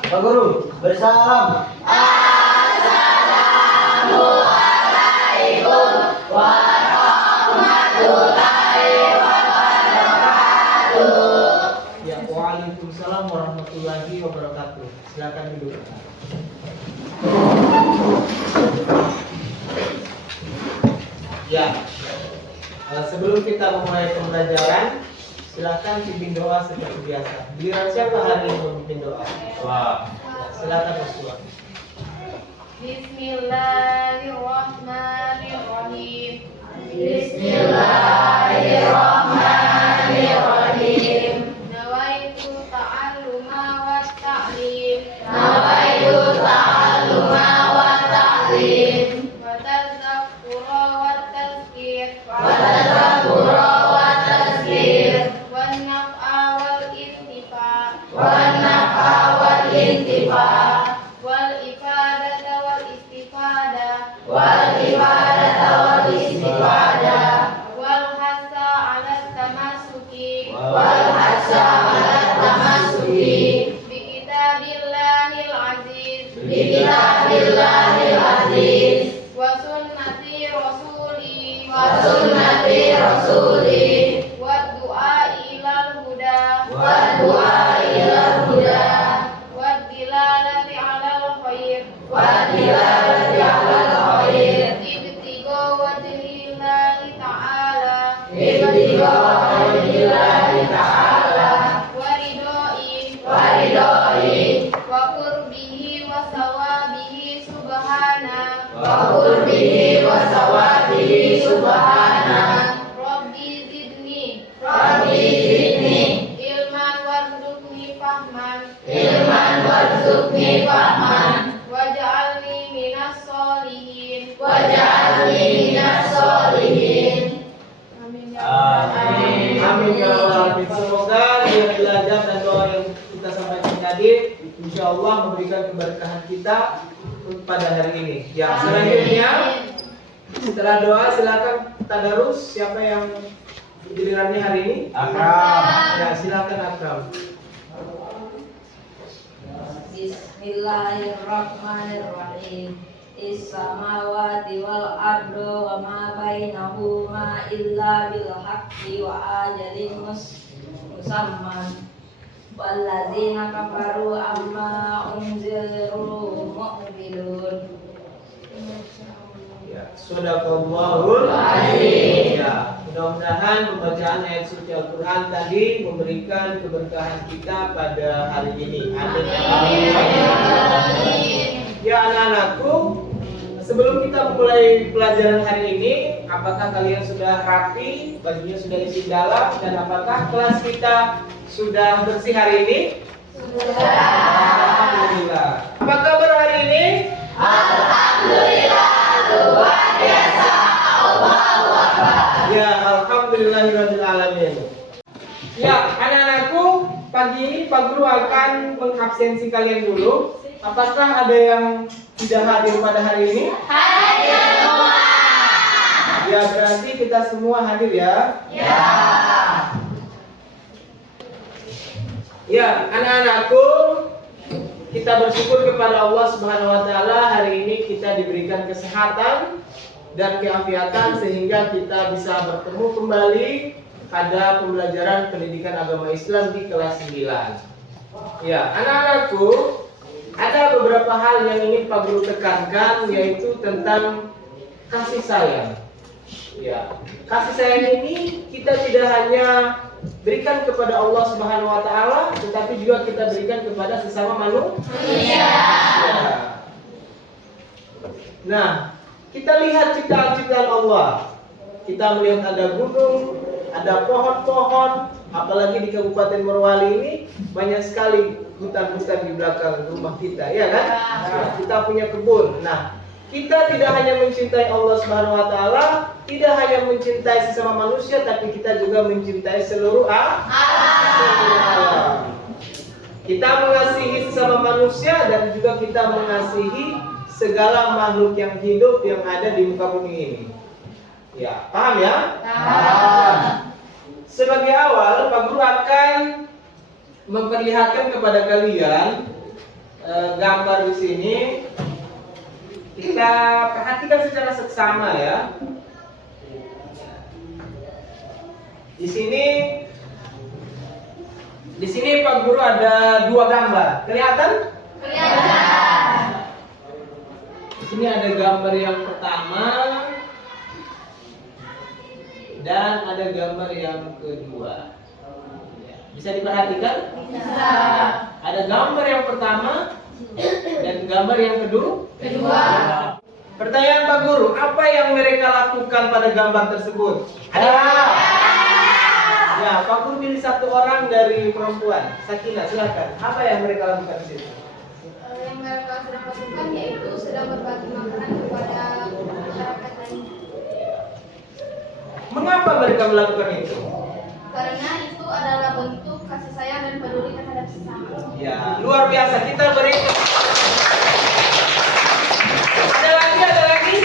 Pak Guru, bersalam. Assalamualaikum warahmatullahi wabarakatuh. Ya, waalaikumsalam warahmatullahi wabarakatuh. Silakan duduk. Ya, sebelum kita memulai pembelajaran, silakan pimpin doa seperti biasa. Giliran siapa hari ini memimpin doa? Wah. Ya, silakan Mas Tua. Bismillahirrahmanirrahim. Bismillahirrahmanirrahim. Nawaitu ta'alluma wa ta'lim. Nawaitu ta'alluma wa ta'lim. Wa tazakkura wa tazkir. Wa tazakkura wa tazkir. Wa naf'a wal intifa. Wa naf'a wal intifa. Wal ifadata wal istifada. Wal ifadata wal istifada. Wal hasa ala tamasuki. Wal hasa ala tamasuki. Bi kitabillahil aziz. Bi kitabillahil aziz. Wa sunnati rasuli. Wa sunnati rasuli. Wa du'a ilal huda. Wa du'a ilal huda. Wa dilalati alal khair. Wa dilalati alal khair. Ibtigo wajhillahi ta'ala. Ibtigo wajhillahi ta'ala. Wa ridoi. Wa ridoi. Wa qurbihi wa sawabihi subhana. Wa qurbihi wa sawabihi subhana. Rabbi zidni. Rabbi zidni. Ilman warzuqni fahman. Ilman warzuqni fahman. Waj'alni minas sholihin. Waj'alni minas sholihin. Amin ya rabbal alamin. Amin ya rabbal alamin. Semoga dengan belajar dan doa yang kita sampaikan tadi, insya Allah memberikan keberkahan kita pada hari ini. Ya, selanjutnya setelah doa silakan tadarus. Siapa yang gilirannya hari ini? Akram. Ya, silakan Akram. Bismillahirrahmanirrahim. Is-samawati wal ardu wa ma bainahuma illa bil haqqi wa ajalin musamman. Walladzina kafaru amma unziru mu'minun. Ya, Shadaqallahul azim. Ya, mudah-mudahan pembacaan ayat suci Al-Qur'an tadi memberikan keberkahan kita pada hari ini. Amin. Ya anak-anakku, sebelum kita memulai pelajaran hari ini, apakah kalian sudah rapi, bajunya sudah isi dalam, dan apakah kelas kita sudah bersih hari ini? Sudah. Alhamdulillah. Apa kabar hari ini? Alhamdulillah, luar biasa. Allahu Akbar. Ya, alhamdulillahirabbil alamin. Ya, anak-anakku, pagi ini Pak Guru akan mengabsensi kalian dulu. Apakah ada yang tidak hadir pada hari ini? Hadir semua. Ya, berarti kita semua hadir ya. Ya. Ya, anak-anakku, kita bersyukur kepada Allah Subhanahu wa taala hari ini kita diberikan kesehatan dan keafiatan sehingga kita bisa bertemu kembali pada pembelajaran pendidikan agama Islam di kelas 9. Ya, anak-anakku, ada beberapa hal yang ingin Pak Guru tekankan, yaitu tentang kasih sayang. Ya, kasih sayang ini kita tidak hanya berikan kepada Allah Subhanahu wa taala, tetapi juga kita berikan kepada sesama manusia. Ya. Nah, kita lihat ciptaan-ciptaan Allah. Kita melihat ada gunung, ada pohon-pohon, apalagi di Kabupaten Morowali ini banyak sekali hutan-hutan di belakang rumah kita, ya kan? Ya, kita punya kebun. Nah, kita tidak hanya mencintai Allah Subhanahu wa taala, tidak hanya mencintai sesama manusia, tapi kita juga mencintai seluruh alam. Kita mengasihi sesama manusia dan juga kita mengasihi segala makhluk yang hidup yang ada di muka bumi ini. Ya, paham ya? Paham. Sebagai awal, Pak Guru akan memperlihatkan kepada kalian gambar di sini, kita perhatikan secara seksama ya. Di sini Pak Guru ada dua gambar. Kelihatan? Kelihatan. Di sini ada gambar yang pertama dan ada gambar yang kedua. Bisa diperhatikan? Bisa. Ada gambar yang pertama dan gambar yang kedua. Pertanyaan Pak Guru, apa yang mereka lakukan pada gambar tersebut? Ya, Pak Guru pilih satu orang dari perempuan. Sakinah, silakan. Apa yang mereka lakukan di situ? Yang mereka sedang lakukan yaitu sedang berbagi makanan kepada masyarakat lain. Mengapa mereka melakukan itu? Karena itu adalah bentuk kasih sayang dan peduli terhadap sesama. Ya, luar biasa. Kita beri. Ada lagi?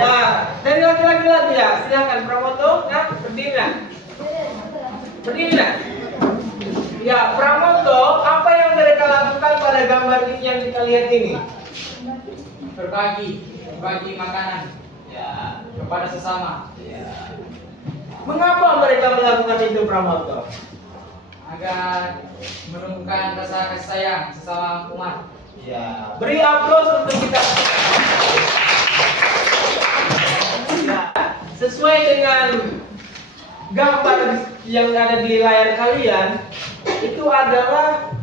Ya, dari laki-laki lagi ya. Silakan Pramoto. Nah, berdiri nah. Berdiri nah. Ya, Pramoto, apa yang mereka lakukan pada gambar ini yang kita lihat ini? berbagi makanan Ya, kepada sesama ya. Mengapa mereka melakukan itu, Pramoto? agar menumbuhkan rasa kasih sayang sesama umat. Ya, beri aplaus untuk kita. Ya, sesuai dengan gambar yang ada di layar kalian, itu adalah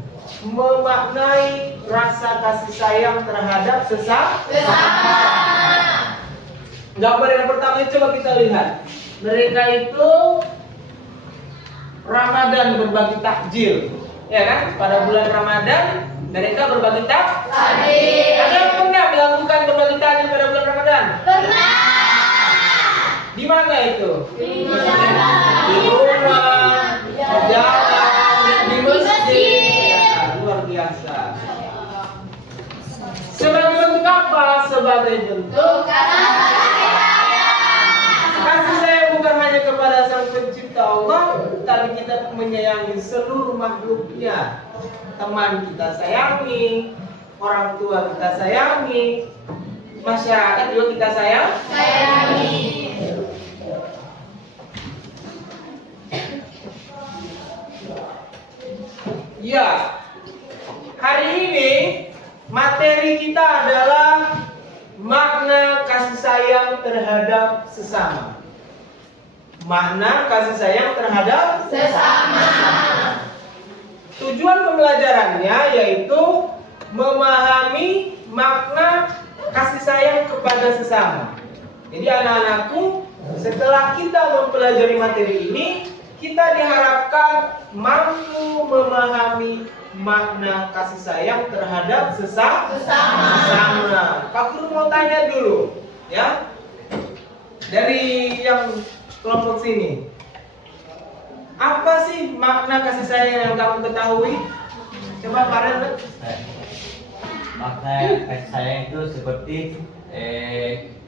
memaknai rasa kasih sayang terhadap sesama. Gambar yang pertama itu coba kita lihat. Mereka itu Ramadan berbagi takjil, ya kan? Pada bulan Ramadan mereka berbagi takjil. Ada yang pernah melakukan berbagi takjil pada bulan Ramadan? Pernah. Di mana itu? Di jalan. Di rumah, di jalan, di masjid. Ya, luar biasa. Sebagai bentuk apa? Sebagai bentuk kasih sayang bukan hanya kepada Sang Pencipta Allah, tapi kita menyayangi seluruh makhluknya. Teman kita sayangi, orang tua kita sayangi, masyarakat juga kita sayangi. Ya, hari ini materi kita adalah makna kasih sayang terhadap sesama. Makna kasih sayang terhadap Sesama. tujuan pembelajarannya yaitu memahami makna kasih sayang kepada sesama. Jadi anak-anakku, setelah kita mempelajari materi ini, kita diharapkan mampu memahami makna kasih sayang terhadap sesama. Pak Guru mau tanya dulu, ya, dari yang kelompok sini, apa sih makna kasih sayang yang kamu ketahui? Coba Farel. Makna kasih sayang itu seperti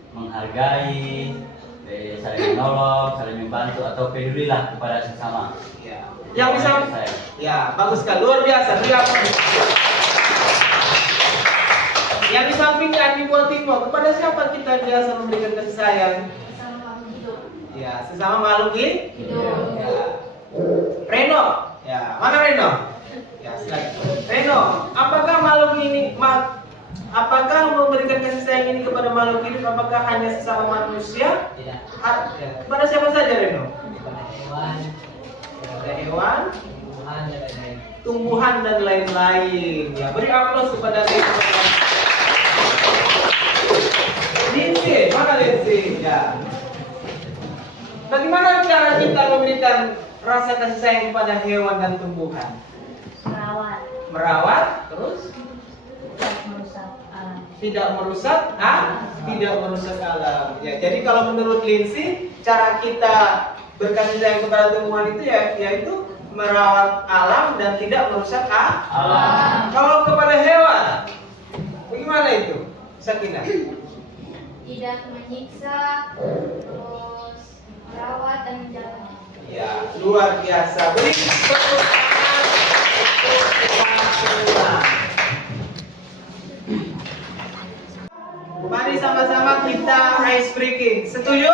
menghargai, saling menolong, saling membantu atau pedulilah kepada sesama. Ya. Yang bisa, ya bagus sekali, luar biasa. Yang di samping Timo, kepada siapa kita biasa memberikan kasih sayang? Sesama hidup. Ya, sesama makhluk hidup. Hidup. Ya. Reno, ya mana Reno? Ya silakan. Reno, apakah makhluk ini, apakah memberikan kasih sayang ini kepada makhluk hidup? Apakah hanya sesama manusia? Tidak. Ya. Kepada siapa saja Reno? Kepada hewan, Kepada hewan, tumbuhan dan lain-lain. tumbuhan dan lain-lain. Ya, beri aplaus kepada Reno. Lindsay, mana Lindsay? Ya. Bagaimana cara kita memberikan rasa kasih sayang kepada hewan dan tumbuhan? Merawat. Merawat, terus Tidak merusak alam. tidak merusak alam. Ya, jadi kalau menurut Lindsay, cara kita berkasih sayang kepada tumbuhan itu yaitu merawat alam dan tidak merusak alam. Kalau kepada hewan, bagaimana itu? Sakinah. Tidak menyiksa, terus merawat dan menjaga. Ya, luar biasa. Beri tepuk tangan Mari sama-sama kita ice breaking. Setuju?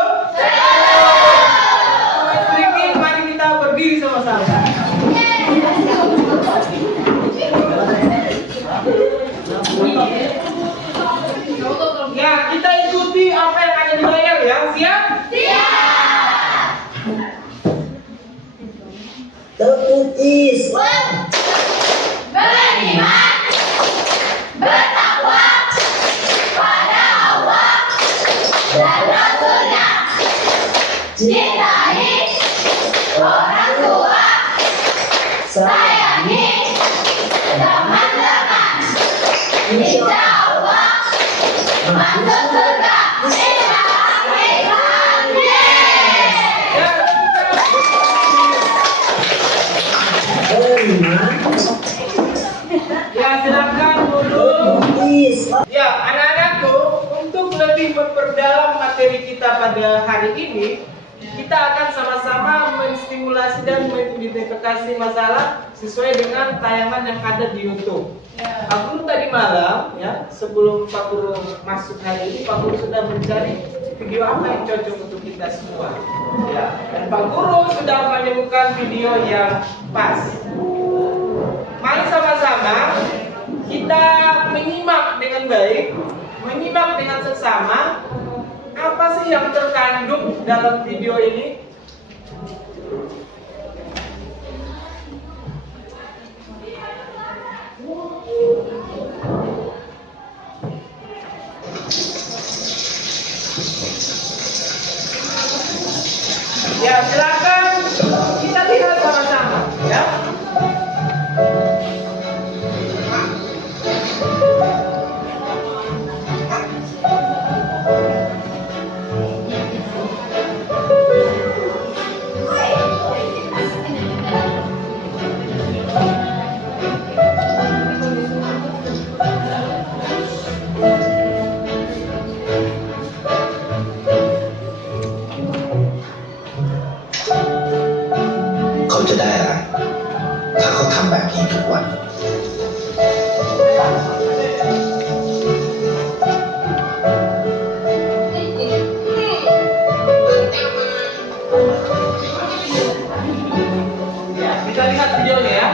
Ice breaking, mari kita berdiri sama-sama. Ya, kita ikuti apa yang ada di layar ya. Siap? The food is Beriman, bertakwa pada Allah dan Rasulnya, cintai orang tua, sayangi teman-teman, insya Allah masuk surga. Ya, silakan duduk. is Ya, anak-anakku, untuk lebih memperdalam materi kita pada hari ini, kita akan sama-sama menstimulasi dan mengidentifikasi masalah sesuai dengan tayangan yang ada di YouTube. Pak Guru tadi malam, ya, sebelum Pak Guru masuk hari ini, Pak Guru sudah mencari video apa yang cocok untuk kita semua. Ya, dan Pak Guru sudah menemukan video yang pas. Mari sama-sama kita menyimak dengan baik, menyimak dengan seksama apa sih yang terkandung dalam video ini. Ya, silakan kita lihat sama-sama, ya.เขาจะได้อะไร ถ้าเขาทำแบบนี้ทุกวัน Ya, kita lihat videonya ya.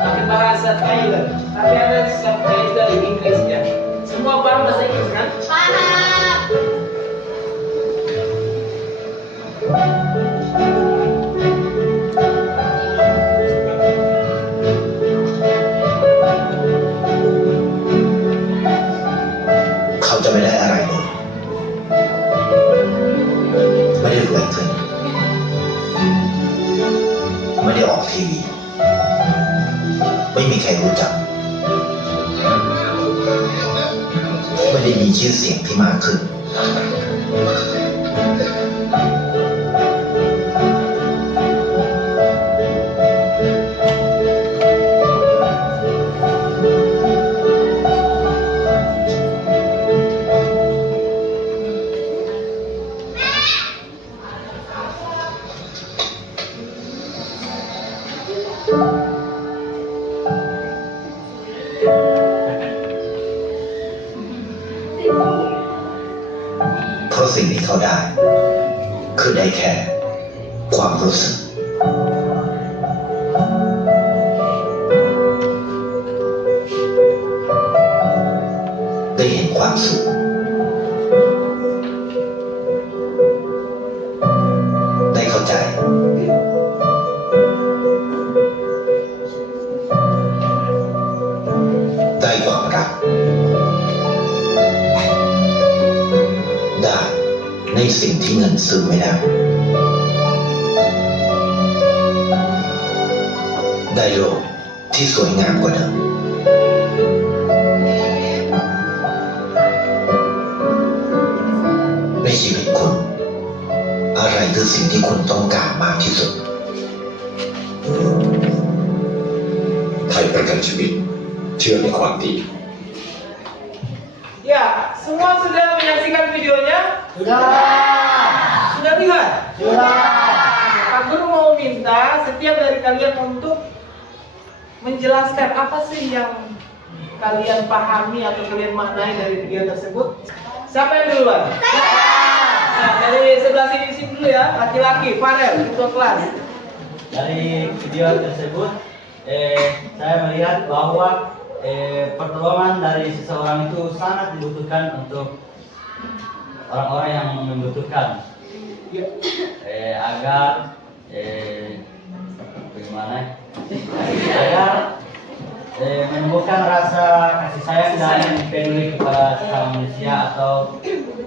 Pakai bahasa Thailand, tapi ada subtitle Inggrisnya. Semua paham bahasa Inggris kan? Paham. เขาจะไม่ได้อะไรเลย ไม่ได้รวยขึ้น ไม่ได้ออกทีวี ไม่มีใครรู้จัก ไม่ได้มีชื่อเสียงที่มากขึ้น เพราะสิ่งที่เขาได้ คือได้แค่ความรู้สึก ได้เห็นความสุข ได้เข้าใจ ได้ความรัก ได้ในสิ่งที่เงินซื้อไม่ได้ ได้โลกที่สวยงามกว่าเดิม ในชีวิตคุณ อะไรคือสิ่งที่คุณต้องการมากที่สุด ไทยประกันชีวิตเชื่อในความดี Ya, semua sudah menyaksikan videonya? Sudah. Sudah lihat? Sudah. Pak Guru mau minta setiap dari kalian untuk menjelaskan apa sih yang kalian pahami atau kalian maknai dari video tersebut. Siapa yang duluan? Nah, dari sebelah sini dulu ya, laki-laki, Farel, ketua kelas. Dari video tersebut, saya melihat bahwa pertolongan dari seseorang itu sangat dibutuhkan untuk orang-orang yang membutuhkan. Ya. Agar bagaimana? Agar menemukan rasa kasih sayang dan peduli kepada sesama manusia atau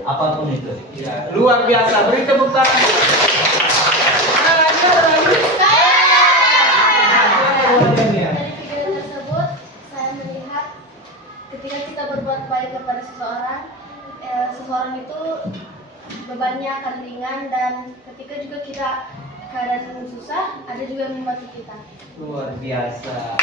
apapun itu. Ya, luar biasa. Beri tepuk tangan. Dari video tersebut, saya melihat ketika kita berbuat baik kepada seseorang, seseorang itu bebannya akan ringan, dan ketika juga kita keadaan susah, ada juga yang membantu kita. Luar biasa.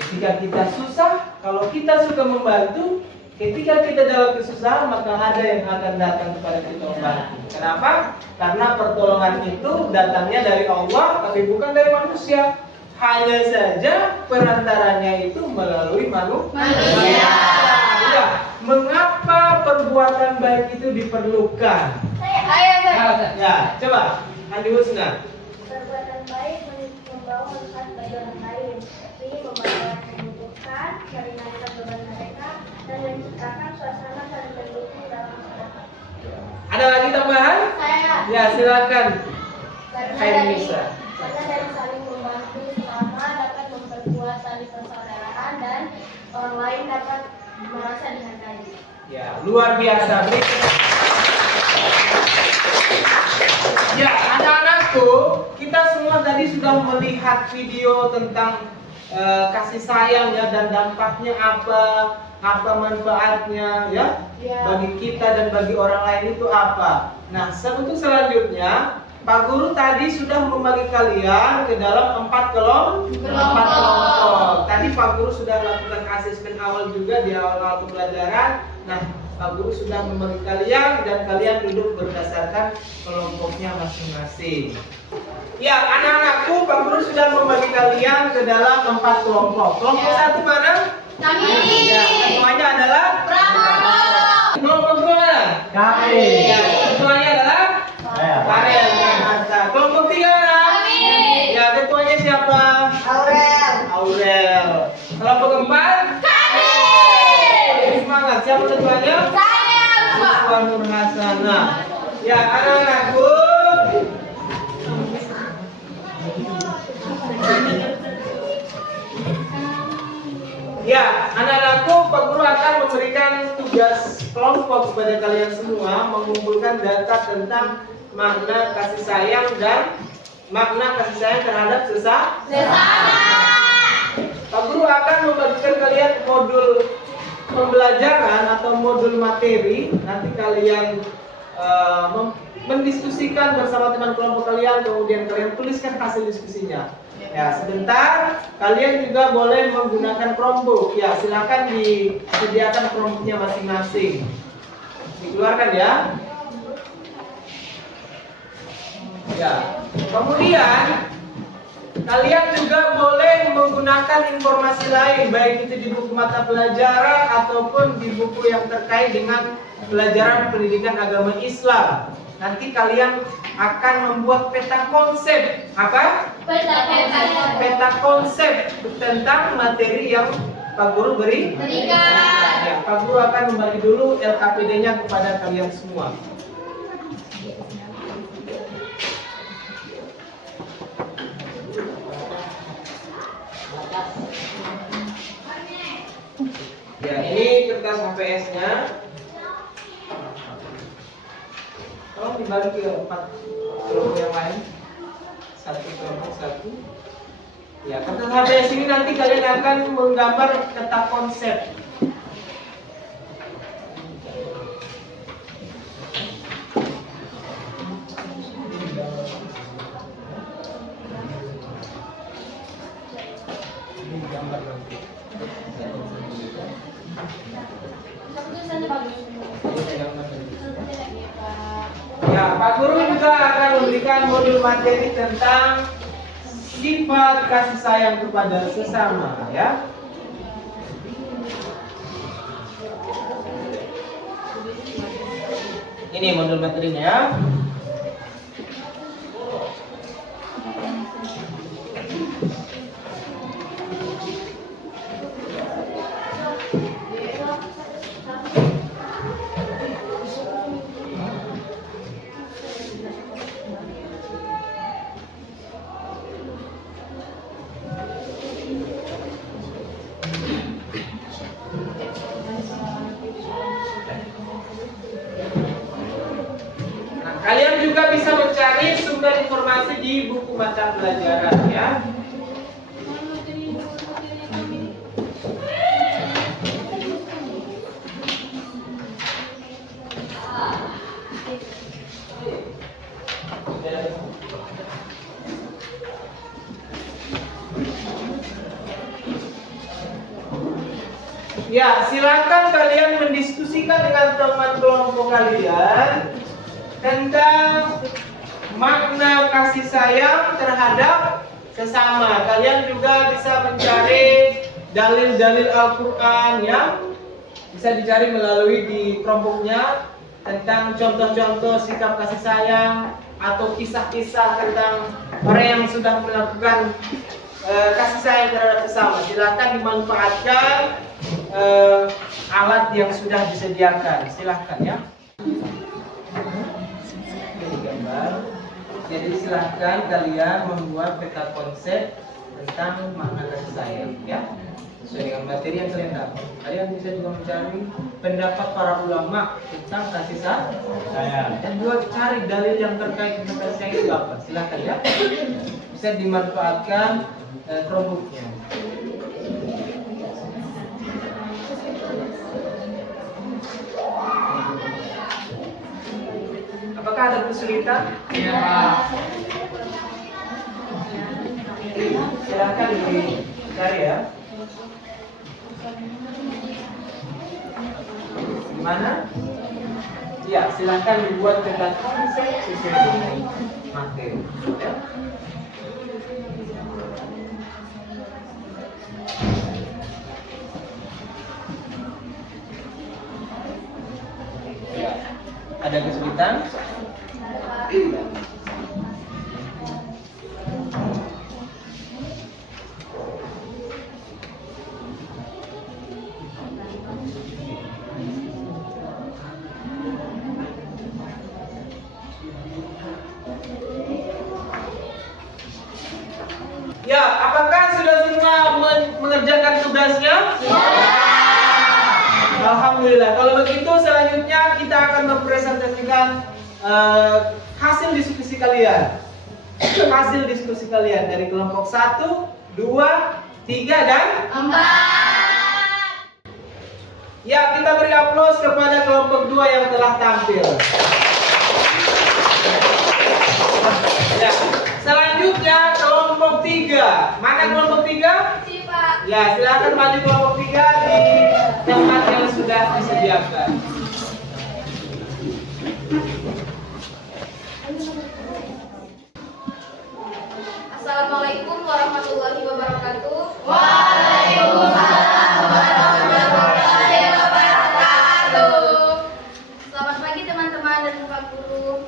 Ketika kita susah, kalau kita suka membantu, ketika kita dalam kesusahan, maka ada yang akan datang kepada kita membantu. Kenapa? Karena pertolongan itu datangnya dari Allah, tapi bukan dari manusia. Hanya saja perantaranya itu melalui manusia. Ya, mengapa perbuatan baik itu diperlukan? Ya, coba Andi Husna. Perbuatan baik membawa manfaat bagi orang lain, seperti membantu orang yang membutuhkan, meringankan beban mereka, dan menciptakan suasana saling mendukung dalam masyarakat. Ada lagi tambahan? Saya Ya, silakan. karena dari saling membantu sama dapat memperkuat tali persaudaraan dan orang lain dapat merasa dihargai. Ya, luar biasa. Ya, anak-anakku, kita semua tadi sudah melihat video tentang kasih sayang ya, dan dampaknya apa manfaatnya ya, bagi kita dan bagi orang lain itu apa. Nah, untuk selanjutnya Pak Guru tadi sudah membagi kalian ke dalam 4 kelompok. Tadi Pak Guru sudah melakukan asesmen awal juga di awal pembelajaran. Nah, Pak Guru sudah membagi kalian dan kalian duduk berdasarkan kelompoknya masing-masing. Ya, anak-anakku, Pak Guru sudah membagi kalian ke dalam 4 kelompok. Kelompok satu mana? Kami. Ya, ketuanya adalah Pramono. kelompok dua mana? Kami. Ya, ketuanya adalah Saya. Farel. Mantap. Kelompok tiga mana? Kami. Ya, ketuanya siapa? Aurel. Kelompok keempat? Kami. Semangat. Siapa ketuanya? Saya. Puspa Nur Hasana. Ya, anak-anakku, ya, anak-anakku, Pak Guru akan memberikan tugas kelompok kepada kalian semua, mengumpulkan data tentang makna kasih sayang dan makna kasih sayang terhadap sesama. Pak Guru akan membagikan kalian modul pembelajaran atau modul materi. Nanti kalian mendiskusikan bersama teman kelompok kalian, kemudian kalian tuliskan hasil diskusinya. Ya, sebentar kalian juga boleh menggunakan Chromebook. Ya, silakan disediakan Chromebooknya masing-masing. Dikeluarkan ya. Ya, kemudian kalian juga boleh menggunakan informasi lain, baik itu di buku mata pelajaran ataupun di buku yang terkait dengan pelajaran pendidikan agama Islam. Nanti kalian akan membuat peta konsep. Apa? Peta konsep tentang materi yang Pak Guru berikan. Ya, Pak Guru akan membagi dulu LKPD-nya kepada kalian semua. Ya, ini kertas HPS-nya. Tolong dibagi ke 4 kelompok yang lain. Satu kelompok satu. Ya, kertas HPS ini nanti kalian akan menggambar peta konsep. Ini gambar nanti. Ya, Pak Guru juga akan memberikan modul materi tentang sifat kasih sayang kepada sesama, ya. Ini modul materinya, ya. Kalian juga bisa mencari sumber informasi di buku mata pelajaran, ya. Ya, silakan kalian mendiskusikan dengan teman kelompok kalian tentang makna kasih sayang terhadap sesama. Kalian juga bisa mencari dalil-dalil Al-Quran, ya. Bisa dicari melalui di kelompoknya tentang contoh-contoh sikap kasih sayang atau kisah-kisah tentang orang yang sudah melakukan kasih sayang terhadap sesama. Silakan dimanfaatkan alat yang sudah disediakan. Silakan, ya. Gambar. Jadi silahkan kalian membuat peta konsep tentang makna kasih sayang, ya, sesuai dengan materi yang kalian dapat. Kalian bisa juga mencari pendapat para ulama tentang kasih sayang dan juga cari dalil yang terkait dengan kasih sayang itu apa. Silahkan, ya, bisa dimanfaatkan Chromebooknya. Apakah ada kesulitan? Iya, Pak. Silakan dicari, ya. Gimana? Ya, silakan dibuat peta konsep sesuai dengan materi, ya. Ada kesulitan? Ya, apakah sudah semua mengerjakan tugasnya? Alhamdulillah. Kalau begitu selanjutnya kita akan mempresentasikan hasil diskusi kalian. Hasil diskusi kalian dari kelompok 1, 2, 3 dan 4. Ya, kita beri aplaus kepada kelompok 2 yang telah tampil. Ya, selanjutnya kelompok 3. Mana kelompok 3? Sini, Pak. Ya, silakan maju kelompok 3 di tempat yang sudah disediakan. Assalamualaikum warahmatullahi wabarakatuh. Waalaikumsalam warahmatullahi wabarakatuh. Selamat pagi teman-teman dan Bapak Guru.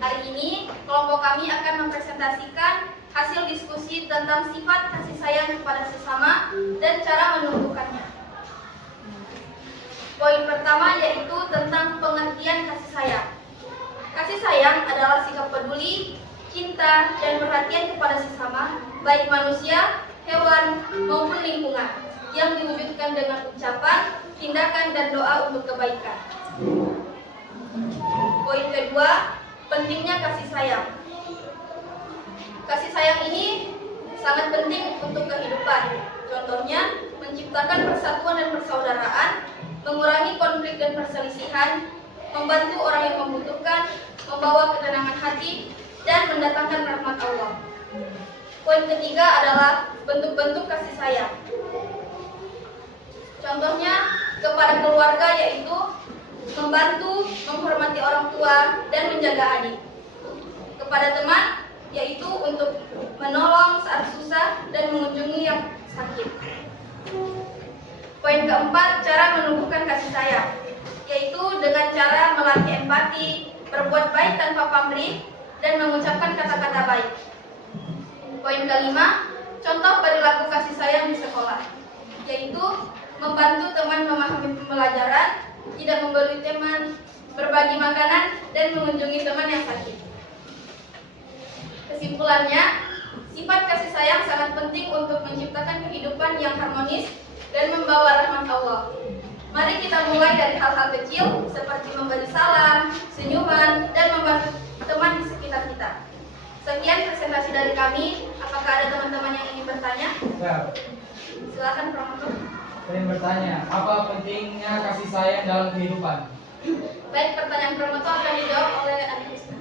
Hari ini kelompok kami akan mempresentasikan hasil diskusi tentang sifat kasih sayang kepada sesama dan cara menumbuhkannya. Poin pertama yaitu tentang pengertian kasih sayang. Kasih sayang adalah sikap peduli, cinta, dan perhatian kepada sesama, baik manusia, hewan, maupun lingkungan, yang diwujudkan dengan ucapan, tindakan, dan doa untuk kebaikan. Poin kedua, pentingnya kasih sayang. Kasih sayang ini sangat penting untuk kehidupan. Contohnya, menciptakan persatuan dan persaudaraan, mengurangi konflik dan perselisihan, membantu orang yang membutuhkan, membawa ketenangan hati, dan mendatangkan rahmat Allah. Poin ketiga adalah bentuk-bentuk kasih sayang. Contohnya kepada keluarga yaitu membantu, menghormati orang tua, dan menjaga adik. Kepada teman, yaitu untuk menolong saat susah dan mengunjungi yang sakit. Poin keempat, cara menumbuhkan kasih sayang, yaitu dengan cara melatih empati, berbuat baik tanpa pamrih, dan mengucapkan kata-kata baik. Poin kelima, contoh perilaku kasih sayang di sekolah, yaitu membantu teman memahami pembelajaran, tidak memberi teman, berbagi makanan, dan mengunjungi teman yang sakit. Kesimpulannya, sifat kasih sayang sangat penting untuk menciptakan kehidupan yang harmonis dan membawa rahmat Allah. Mari kita mulai dari hal-hal kecil seperti memberi salam, senyuman, dan membantu teman di sekitar kita. Sekian presentasi dari kami. Apakah ada teman-teman yang ingin bertanya? Ya, Silakan promotor. saya ingin bertanya, apa pentingnya kasih sayang dalam kehidupan? Baik, pertanyaan promotor akan dijawab oleh Adi Krishna.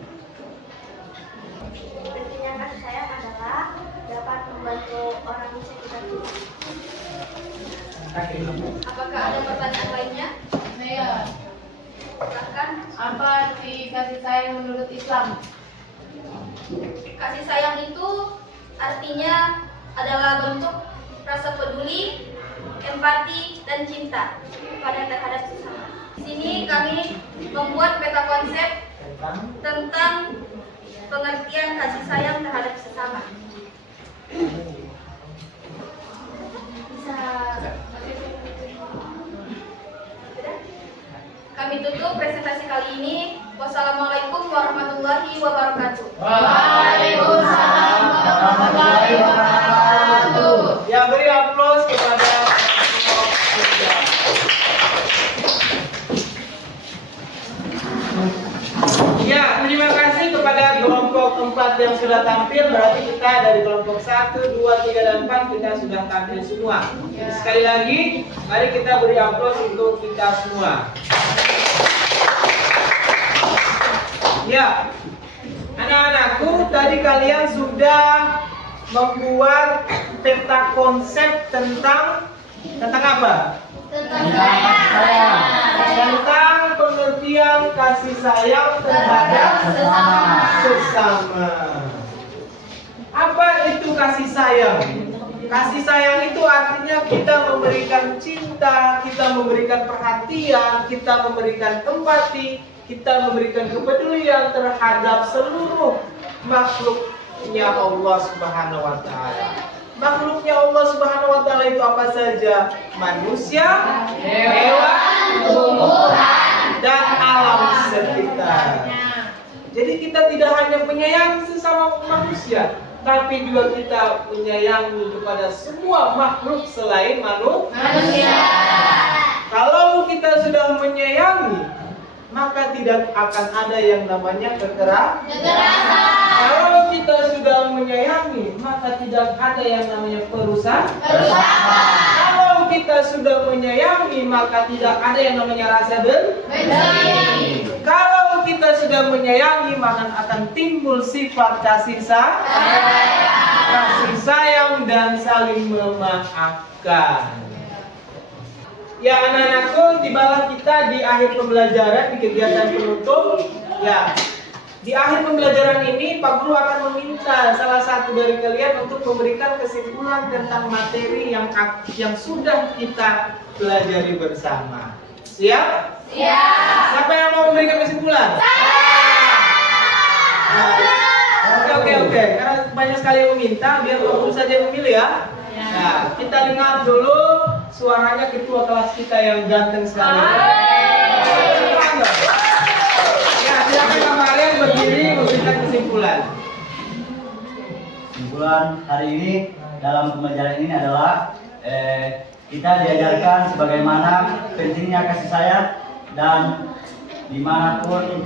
Pentingnya kasih sayang adalah dapat membantu orang di sekitar kita. Apakah ada pertanyaan lainnya? Saya, Silakan. apa arti kasih sayang menurut Islam? Kasih sayang itu artinya adalah bentuk rasa peduli, empati, dan cinta pada terhadap sesama. Di sini kami membuat peta konsep tentang pengertian kasih sayang terhadap sesama. Kami tutup presentasi kali ini. Wassalamualaikum warahmatullahi wabarakatuh. Waalaikumsalam warahmatullahi wabarakatuh. Ya, beri aplaus kepada Ya, terima kasih kepada kelompok 4 yang sudah tampil. Berarti kita dari kelompok 1, 2, 3, dan 4 kita sudah tampil semua. Sekali lagi, mari kita beri aplaus untuk kita semua. Ya, anak-anakku, tadi kalian sudah membuat peta konsep tentang apa? Tentang pengertian kasih sayang terhadap sesama. Apa itu kasih sayang? Kasih sayang itu artinya kita memberikan cinta, kita memberikan perhatian, kita memberikan empati, kita memberikan kepedulian terhadap seluruh makhluknya Allah Subhanahu wa Ta'ala. Makhluknya Allah Subhanahu wa Ta'ala itu apa saja? Manusia, hewan, tumbuhan, dan alam sekitar. Jadi kita tidak hanya menyayangi sesama manusia, tapi juga kita menyayangi kepada semua makhluk selain manusia. Kalau kita sudah menyayangi, maka tidak akan ada yang namanya kekerasan. Kalau kita sudah menyayangi, maka tidak ada yang namanya perusak. Kalau kita sudah menyayangi, maka tidak ada yang namanya rasa benci. Kalau kita sudah menyayangi, maka akan timbul sifat kasih sayang dan saling memaafkan. Ya, anak-anakku, tibalah kita di akhir pembelajaran, di kegiatan penutup. Ya, di akhir pembelajaran ini Pak Guru akan meminta salah satu dari kalian untuk memberikan kesimpulan tentang materi yang sudah kita pelajari bersama. Siap? Siap. Siapa yang mau memberikan kesimpulan? Oke. Karena banyak sekali yang meminta, biar Pak Guru saja yang memilih ya. Nah, kita dengar dulu suaranya ketua kelas kita yang ganteng sekali. Ya, silakan kalian berdiri memberikan kesimpulan. Kesimpulan hari ini dalam pembelajaran ini adalah kita diajarkan sebagaimana pentingnya kasih sayang dan dimanapun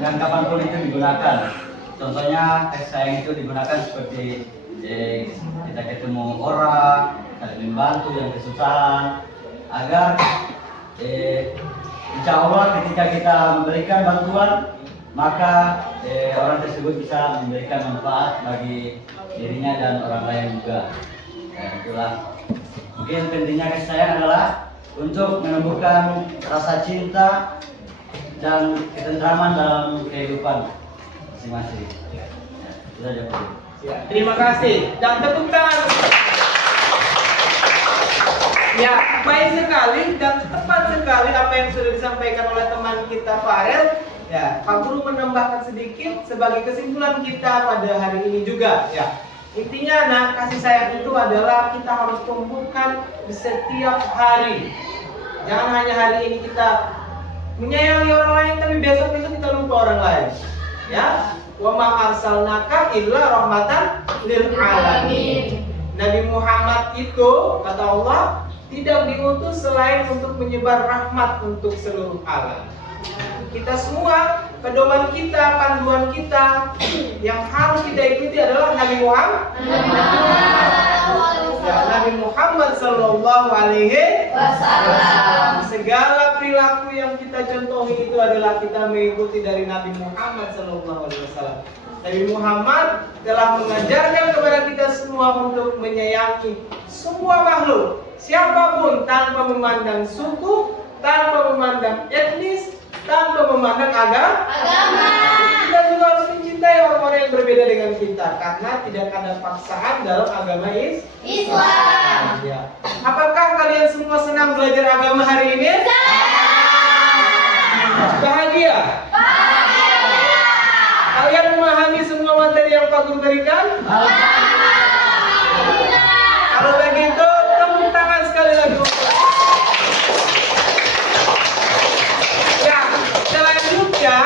dan kapanpun itu digunakan. Contohnya kasih sayang itu digunakan seperti kita ketemu orang, saling membantu yang kesusahan, agar insya Allah ketika kita memberikan bantuan, maka orang tersebut bisa memberikan manfaat bagi dirinya dan orang lain juga. Itulah mungkin pentingnya kasih sayang adalah untuk menumbuhkan rasa cinta dan ketentraman dalam kehidupan masing-masing. Itu saja, Pak. Ya, terima kasih. Dan tepuk tangan. Ya, baik sekali dan tepat sekali apa yang sudah disampaikan oleh teman kita Farel. Ya, Pak Guru menambahkan sedikit sebagai kesimpulan kita pada hari ini juga. Ya, intinya anak kasih sayang itu adalah kita harus tumbuhkan di setiap hari. Jangan hanya hari ini kita menyayangi orang lain, tapi besok itu kita lupa orang lain. Ya, wa ma arsalnaka illa rahmatan lil alamin. Nabi Muhammad itu kata Allah tidak diutus selain untuk menyebar rahmat untuk seluruh alam. Kita semua, pedoman kita, panduan kita yang harus kita ikuti adalah Nabi Muhammad. Ya, Nabi Muhammad Sallallahu Alaihi Wasallam. Segala perilaku yang kita contohi itu adalah kita mengikuti dari Nabi Muhammad Sallallahu Alaihi Wasallam. Nabi Muhammad telah mengajarkan kepada kita semua untuk menyayangi semua makhluk, siapapun tanpa memandang suku, tanpa memandang etnis, tanpa memandang agama. Kita juga harus mencintai orang-orang yang berbeda dengan kita karena tidak ada paksaan dalam agama Islam. Ya. Apakah kalian semua senang belajar agama hari ini? Bahagia? Kalian memahami semua materi yang Pak Guru berikan? Kalau begitu, tepuk tangan sekali lagi. Ya, selanjutnya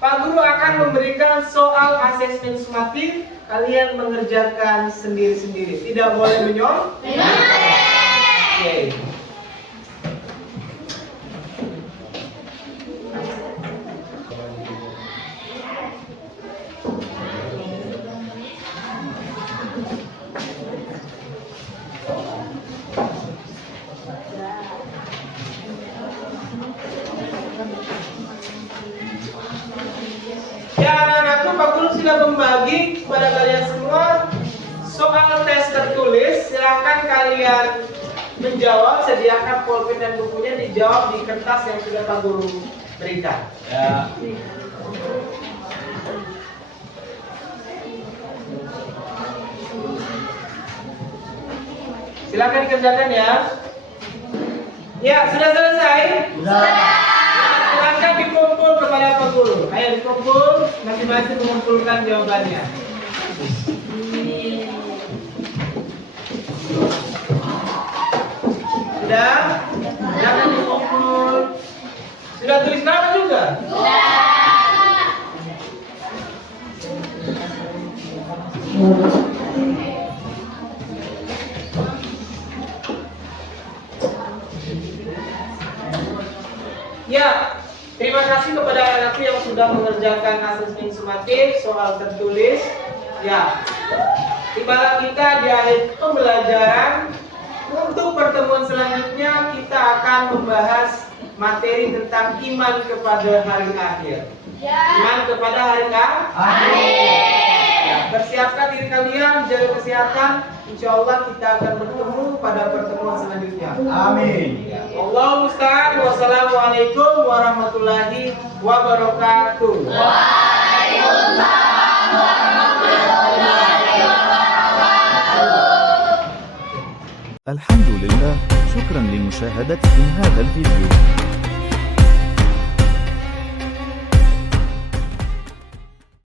Pak Guru akan memberikan soal asesmen sumatif. Kalian mengerjakan sendiri-sendiri. Tidak boleh menyolong. Oke. Ya anak-anakku, Pak Guru sudah membagi kepada kalian semua soal tes tertulis. Silahkan kalian menjawab, sediakan pulpen dan bukunya, dijawab di kertas yang sudah Pak Guru berikan. Ya. Silahkan dikerjakan ya. Ya, sudah selesai? Sudah. Silahkan dikumpul kepada Pak Guru. Ayo dikumpul, masing-masing mengumpulkan jawabannya. Sudah? Silahkan dikumpul. Sudah tulis nama juga? Ya, terima kasih kepada anak-anakku yang sudah mengerjakan asesmen sumatif soal tertulis. Ya, tibalah kita di akhir pembelajaran. Untuk pertemuan selanjutnya kita akan membahas materi tentang iman kepada hari akhir. Iman kepada hari akhir. Ya, persiapkan diri kalian, jaga kesehatan. Insya Allah kita akan bertemu pada pertemuan selanjutnya. Amin. Ya. Allahu musta'an. Wassalamualaikum warahmatullahi wabarakatuh. Waalaikumsalam warahmatullahi wabarakatuh. الحمد لله، شكرا لمشاهدتكم هذا الفيديو.